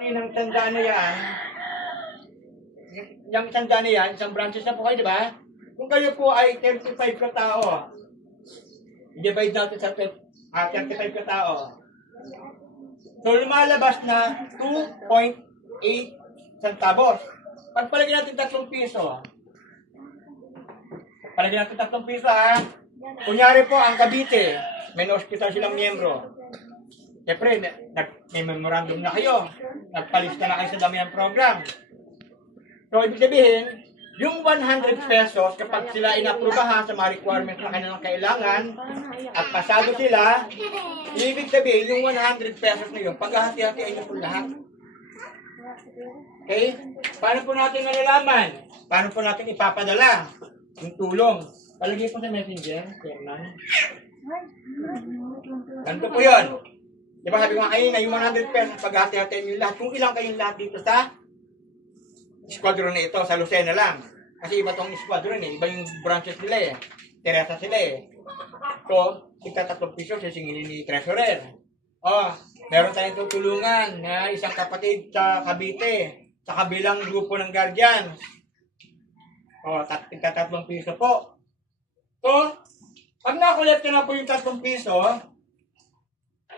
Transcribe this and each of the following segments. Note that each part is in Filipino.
Yung tandaan na yan, yung tandaan na yan, isang branches na po kayo, di ba? Kung kayo po ay 35 ka tao, i-divide natin sa 35 ka tao. So, lumalabas na 2.8 centavos. Pagpalagyan natin 3 piso. Palagyan natin 3 piso, ha? Kunyari po, ang Cavite, may hospital silang miyembro. Siyempre, may memorandum na kayo. Nagpalista na kayo sa damihan program. So, ibig sabihin, yung 100 pesos, kapag sila inaprubahan sa mga requirements na kanilang kailangan, at pasado sila, ibig sabihin, yung 100 pesos na yun, paghahati-hatian nyo po lahat. Okay? Paano po natin nalalaman? Paano po natin ipapadala yung tulong? Palagay po sa messenger, Chairman. Ganito po yun. Di ba sabi ko nga kayo na yung 100 pesos paghati-hatian nyo lahat. Kung ilang kayong lahat dito sa squadron na ito, sa Lucena lang. Kasi iba tong squadron eh. Iba yung branches nila eh. Teresa sila eh. So, ika 3 piso sisingilin ni Treasurer. Oh, meron tayong tutulungan na isang kapatid sa Cavite, sa kabilang grupo ng Guardians. Oh, ika 3 piso po. So, pag nakolekta na po yung 3 piso,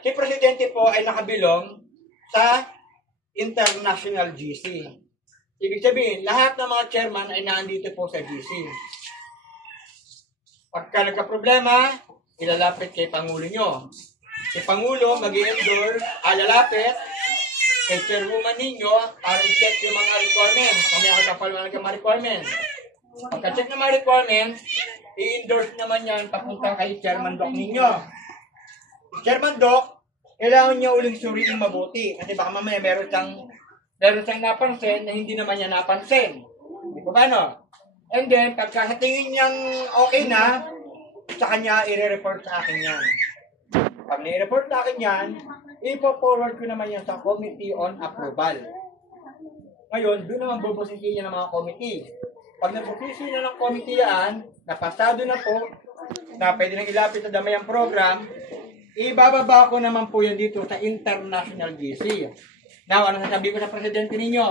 si Presidente po ay nakabilong sa International GC. Ibig sabihin, lahat ng mga chairman ay nandito po sa GC. Pagka nagka-problema, ilalapit kay Pangulo nyo. Si Pangulo mag-i-endorse, lalapit kay chairwoman ninyo para i-check yung mga requirements. Kami ako kapalungan ng mga requirements. Pagka-check ng mga requirements, i-endorse naman yan papunta kay Chairman Doc ninyo. Chairman Doc, kailangan niya uling suriin mabuti. Kasi baka mamaya meron siyang napansin na hindi naman niya napansin. Hindi po ba, no? And then, pagka sa tingin niyang okay na, sa kanya i-report sa akin yan. Pag nai-report sa akin yan, ipo-forward ko naman yan sa Committee on Approval. Ngayon, doon naman bubusisi niya ng mga committee. Pag nabusisi na ng committee yan, napasado na po, na pwede nang ilapit sa damayang program, ibababa ko naman po yan dito sa International GC. Now, ano sasabi ko sa presidente ninyo?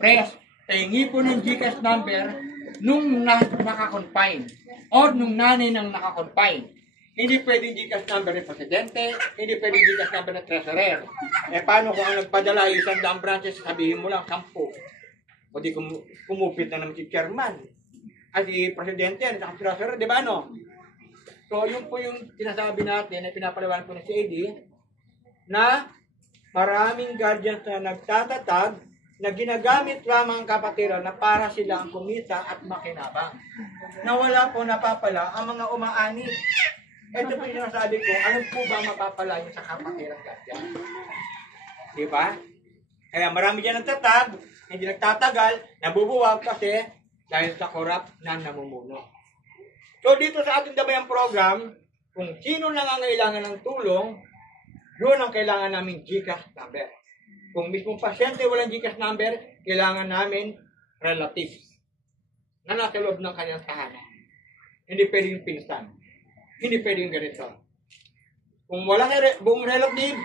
Press, taingi po ng GCash number nung naka-confine or nung nanay ng naka-confine. Hindi pwedeng GCash number ng presidente, hindi pwedeng GCash number ng treasurer. Eh, paano kung ang nagpadala yung 100 branches, sabihin mo lang 10? O di kumupit na naman si chairman. At si presidente at si treasurer, di ba ano? So, yun po yung sinasabi natin na pinapalawan ko ng CAD na maraming guardians na nagtatatag na ginagamit lamang ang kapatiran na para sila ang kumita at makinabang. Na wala po napapala ang mga umaani. Ito po yung sinasabi ko, ano po ba mapapala yung sa kapatiran guardian? Di ba? Kaya marami dyan nagtatag, hindi nagtatagal, nabubuwag kasi dahil sa corrupt na namumuno. So dito sa ating dabayang program, kung sino nangangailangan ng tulong, yun ang kailangan namin GCash number. Kung mismong pasyente walang GCash number, kailangan namin relatives na nasa loob ng kanyang tahanan. Hindi pwede yung pinsan. Hindi pwede yung ganito. Kung walang buong relative,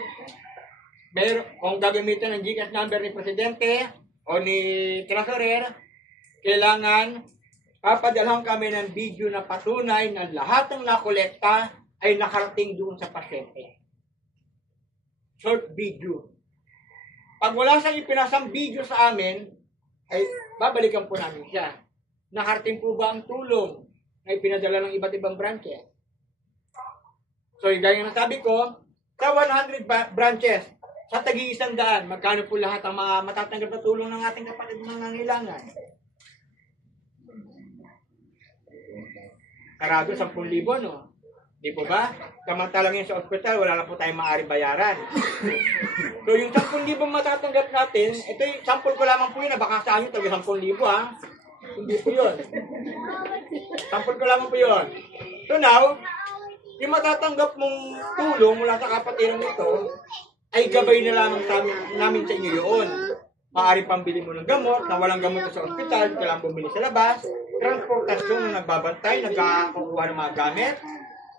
kung gagamitin ng GCash number ni Presidente o ni Treasurer, kailangan papadalhan kami ng video na patunay na lahat ng nakolekta ay nakarating doon sa pasyente. Short video. Pag wala siyang ipinasang video sa amin, ay babalikan po namin siya. Nakarating po ba ang tulong na ipinadala ng iba't ibang branches? So, gaya ng sabi ko, sa 100 branches, sa tagi-100, magkano po lahat ang mga matatanggap na tulong ng ating kapatid mga nangangailangan? Sarado 10,000, no? Di po ba? Samantalang yun sa ospital, wala na po tayong maaari bayaran. So, yung 10,000 matatanggap natin, ito yung sample ko lamang po yun, baka sa amin talaga 10,000, ha? Hindi po yun. Sample ko lamang po yun. So now, yung matatanggap mong tulong mula sa kapatiran nito, ay gabay na lamang namin sa inyo yun. Maaari pambili mo ng gamot, na walang gamot sa ospital, kailangan bumili sa labas, transportasyon na nagbabantay, nagkakakuha ng mga gamit,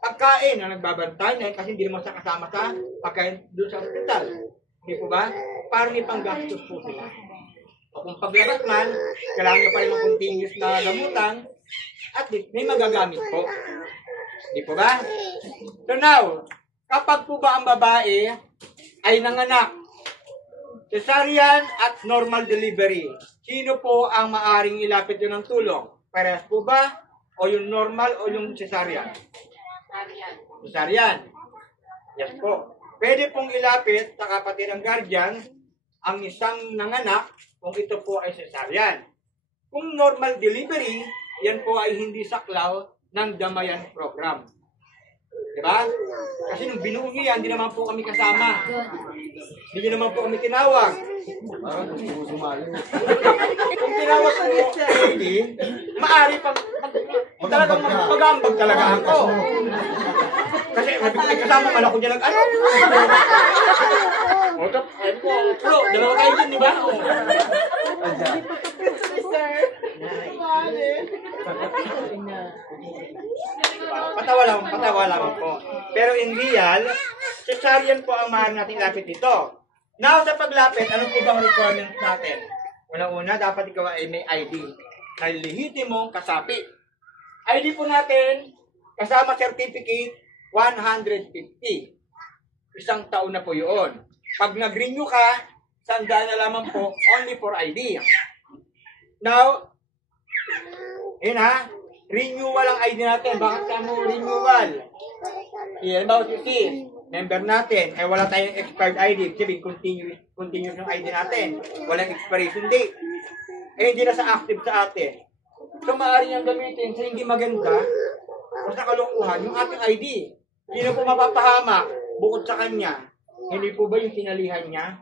pagkain na nagbabantay, kasi hindi naman siya kasama sa pagkain doon sa ospital. Hindi po ba? para may panggastos po sila. O kung paglabas man, kailangan nyo pa rin ng continuous na gamutan, at least may magagamit po. Di po ba? So now, kapag po ba ang babae ay nanganak, cesarean at normal delivery, sino po ang maaring ilapit yun ng tulong? Parehas po ba? O yung normal o yung cesarean? Cesarean. Yes po. Pwede pong ilapit sa kapatid ng guardian ang isang nanganak kung ito po ay cesarean. Kung normal delivery, yan po ay hindi saklaw ng Damayan program. Diba? Kasi nung binuo nyo yan, hindi naman po kami kasama. Hindi nyo naman po kami tinawag. Kung tinawag po, hindi, maaari pang talagang mag-ambag talaga ako. Kasi may kasama man ako dyan ano. O, ayun po, bro, dalawa kayo dyan, di ba? Patawa lang po. Pero in real, cesarean po ang mahal natin lapit dito. Now, sa paglapit, ano po bang requirements natin? Una-una, dapat ikaw ay may ID. Na lehitimong kasapi. ID po natin, kasama certificate, 150. Isang taon na po yun. Pag nag-renew ka, sandaan na lamang po, only for ID. Now, yun ha, renewal ang ID natin. Bakit ka mo renewal? Yan ba, si member natin, ay wala tayong expired ID. Sabihin, continuous yung ID natin. Walang expiration date. Eh, hindi na sa active sa atin. So, maaari niyang gamitin sa hindi maganda o sa kalukuhan yung ating ID. Sino po mapapahamak bukod sa kanya? Hindi po ba yung sinalihan niya?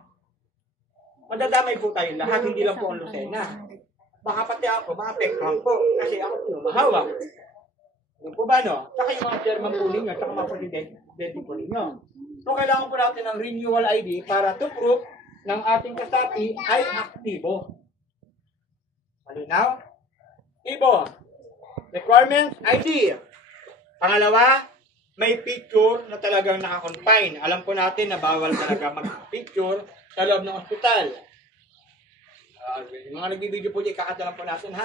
Madadamay po tayo lahat, hindi lang po ang Lucena. Baka pati ako, maapektuhan po kasi ako po mahawak. Ano po ba, no? Saka yung mga chairman po ninyo, saka mga presidente po ninyo. So, kailangan po natin ng renewal ID para to prove ng ating kasapi ay aktibo. Malinaw? Ibo, requirements, ID. Pangalawa, may picture na talagang nakakonfine. Alam po natin na bawal talaga mag-picture sa loob ng ospital. Yung mga nagbibideo po dyan, kakata lang po natin ha.